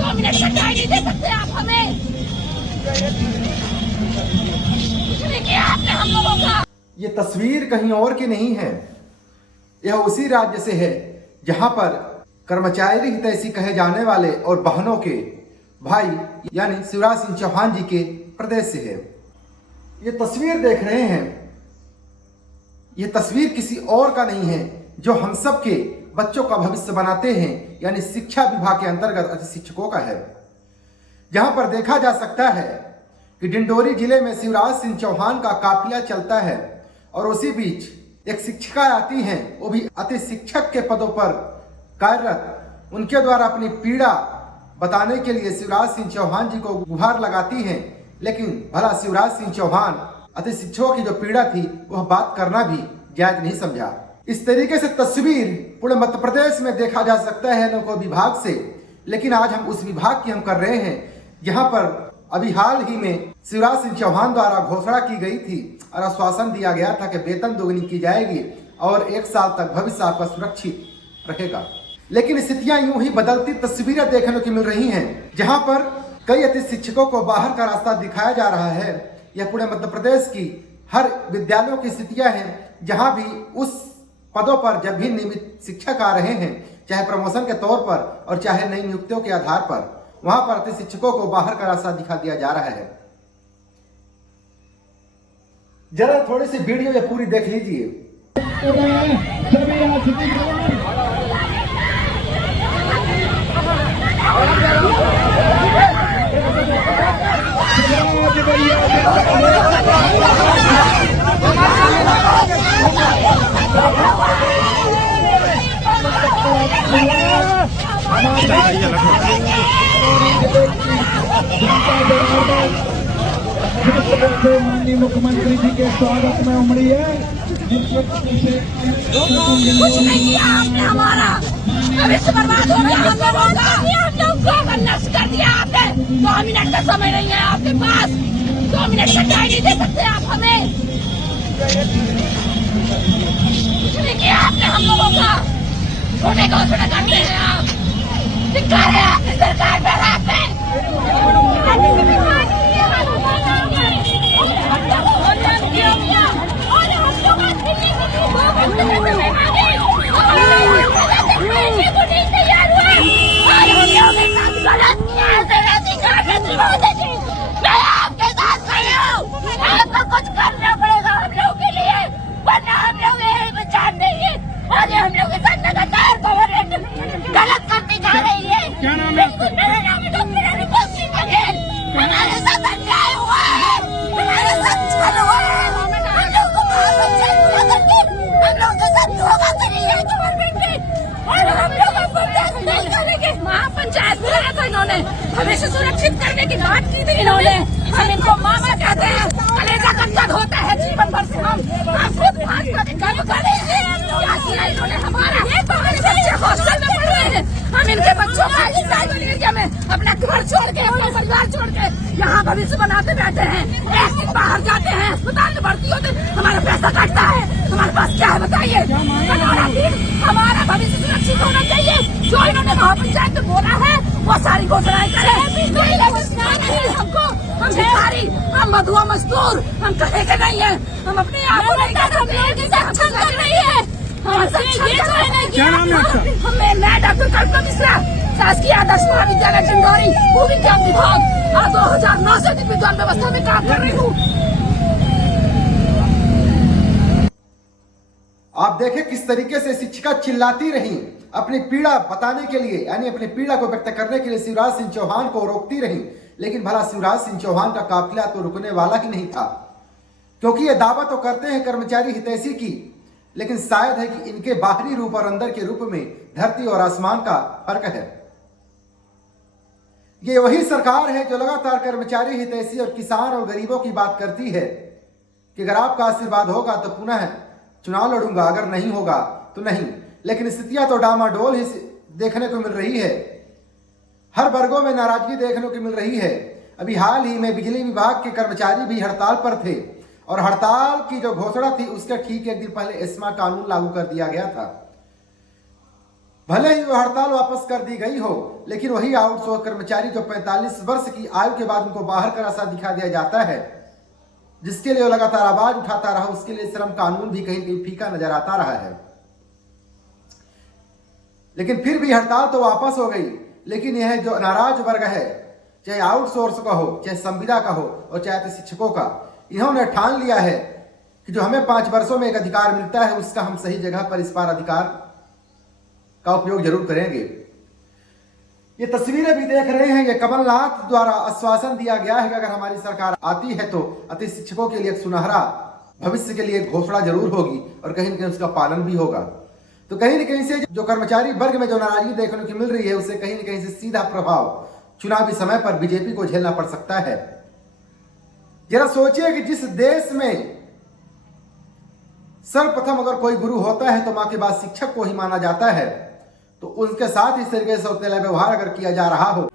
2 minute का time नहीं दे सकते आप हमें? कुछ नहीं किया आपने हम लोगों का। ये तस्वीर कहीं और की नहीं है, यह उसी राज्य से है जहां पर कर्मचारी हितैषी कहे जाने वाले और बहनों के भाई यानी शिवराज सिंह चौहान जी के प्रदेश से है। ये तस्वीर देख रहे हैं, ये तस्वीर किसी और का नहीं है, जो हम सब के बच्चों का भविष्य बनाते हैं यानी शिक्षा विभाग के अंतर्गत अति शिक्षकों का है। जहां पर देखा जा सकता है कि डिंडोरी जिले में शिवराज सिंह चौहान का काफिला चलता है और उसी बीच एक शिक्षिका आती हैं, वो भी अति शिक्षक के पदों पर कार्यरत। उनके द्वारा अपनी पीड़ा बताने के लिए शिवराज सिंह चौहान जी को गुहार लगाती हैं, लेकिन भला शिवराज सिंह चौहान अति शिक्षकों की जो पीड़ा थी वह बात करना भी जायज नहीं समझा। इस तरीके से तस्वीर पूरे मध्य प्रदेश में देखा जा सकता है लोको विभाग से, लेकिन आज हम उस विभाग की हम कर रहे हैं जहां पर अभी हाल ही में शिवराज सिंह चौहान द्वारा घोषणा की गई थी और आश्वासन दिया गया था कि वेतन दोगुनी की जाएगी और 1 साल तक भविष्य आपका सुरक्षित रहेगा। लेकिन स्थितियां यूं ही बदलती तस्वीरें देखने को मिल रही हैं, जहां पर कई अति शिक्षकों को बाहर का रास्ता दिखाया जा रहा है। यह पूरे मध्य प्रदेश की हर विद्यालयों की स्थितियां हैं, जहां भी उस पदों पर जब भी नियमित शिक्षक आ रहे हैं, चाहे प्रमोशन के तौर पर और चाहे नई नियुक्तियों के आधार पर, वहां पर अति शिक्षकों को बाहर का रास्ता दिखा दिया जा रहा है। जरा थोड़ी सी वीडियो ये पूरी देख लीजिए। माननीय मुख्यमंत्री जी के स्वागत में उमड़ी है। कुछ नहीं किया आपने हमारा, भविष्य बर्बाद हो गया हम लोगों का। हम लोग को नष्ट कर दिया आपने। 2 मिनट का समय नहीं है आपके पास, 2 मिनट का टाइम नहीं दे सकते आप हमें? कुछ नहीं किया आपने हम लोगों का। छोटे को छोटा करते हैं आप, दिखा रहे हैं आपकी सरकार पर आपने। आपके साथ खड़े हूँ, आपको कुछ करना पड़ेगा हम लोगों के लिए, वरना हम लोग यही पहचान देंगे। और हम लोग के साथ लगातार गवर्नमेंट गलत करती जा रही है। क्या नाम है? मेरा नाम है डॉक्टर कोशिश बघेल। हमारे साथ अन्याय हुआ है, हमारे साथ छल हुआ है, हम लोग को बहुत अच्छा पूरा करके हम लोग के साथ धोखा करी है गवर्नमेंट ने, और हम लोग आपको नहीं करेंगे। महापंचायत बुलाया था इन्होंने, भविष्य सुरक्षित करने की बात की थी इन्होंने। हम इनको मामा कहते हैं, कलेजा गदगद होता है जीवन भर से। हम खुद भाजपा के कर्म कर रहे हैं, क्या किया इन्होंने हमारा? बच्चे हॉस्टल में पढ़ रहे हैं, हम इनके बच्चों का इस ट्राइबल एरिया में अपना घर छोड़ के, अपना परिवार छोड़ के यहाँ भविष्य बनाते बैठे हैं। एक दिन बाहर जाते हैं, अस्पताल में भर्ती होते, हमारा पैसा कटता है। हमारे पास क्या है बताइए? हमारा भविष्य सुरक्षित होना चाहिए। जो इन्होंने महापंचायत में बोला है वो सारी घोषणाएं करें। हमको, हम भिखारी, हम मधुआ मजदूर, हम कहे के नहीं है, हम अपने आप को नहीं कर रही है। क्या नाम है आपका? मैं डॉक्टर कल्पना मिश्रा, शासकीय आदर्श महाविद्यालय डिंडोरी, भूविज्ञान विभाग, 2009 से विद्वान व्यवस्था में काम कर रही हूँ। आप देखें किस तरीके से शिक्षिका चिल्लाती रही, अपनी पीड़ा बताने के लिए यानी अपनी पीड़ा को व्यक्त करने के लिए शिवराज सिंह चौहान को रोकती रही, लेकिन भला शिवराज सिंह चौहान का काफिला तो रुकने वाला ही नहीं था, क्योंकि ये दावा तो करते हैं कर्मचारी हितैषी की, लेकिन शायद है कि इनके बाहरी रूप और अंदर के रूप में धरती और आसमान का फर्क है। ये वही सरकार है जो लगातार कर्मचारी हितैषी और किसान और गरीबों की बात करती है कि अगर आपका आशीर्वाद होगा तो पुनः चुनाव लड़ूंगा, अगर नहीं होगा तो नहीं। लेकिन स्थितियां तो डामाडोल ही देखने को मिल रही है, हर वर्गों में नाराजगी देखने को मिल रही है। अभी हाल ही में बिजली विभाग के कर्मचारी भी हड़ताल पर थे और हड़ताल की जो घोषणा थी उसके ठीक 1 दिन पहले एस्मा कानून लागू कर दिया गया था। भले ही वो हड़ताल वापस कर दी गई हो, लेकिन वही आउटसोर्स कर्मचारी जो 45 वर्ष की आयु के बाद उनको बाहर का रास्ता दिखा दिया जाता है, जिसके लिए वो लगातार आवाज उठाता रहा, उसके लिए श्रम कानून भी कहीं कहीं फीका नजर आता रहा है। लेकिन फिर भी हड़ताल तो वापस हो गई, लेकिन यह जो नाराज वर्ग है, चाहे आउटसोर्स का हो, चाहे संविदा का हो और चाहे शिक्षकों का, इन्होंने ठान लिया है कि जो हमें 5 वर्षों में एक अधिकार मिलता है, उसका हम सही जगह पर इस बार अधिकार का उपयोग जरूर करेंगे। ये तस्वीरें भी देख रहे हैं, ये कमलनाथ द्वारा आश्वासन दिया गया है कि अगर हमारी सरकार आती है तो अति शिक्षकों के लिए एक सुनहरा भविष्य के लिए घोषणा जरूर होगी और कहीं न कहीं उसका पालन भी होगा। तो कहीं न कहीं से जो कर्मचारी वर्ग में जो नाराजगी देखने को मिल रही है, उससे कहीं न कहीं से सीधा प्रभाव चुनावी समय पर बीजेपी को झेलना पड़ सकता है। जरा सोचिए कि जिस देश में सर्वप्रथम अगर कोई गुरु होता है तो मां के बाद शिक्षक को ही माना जाता है, तो उनके साथ इस तरीके से व्यवहार अगर किया जा रहा हो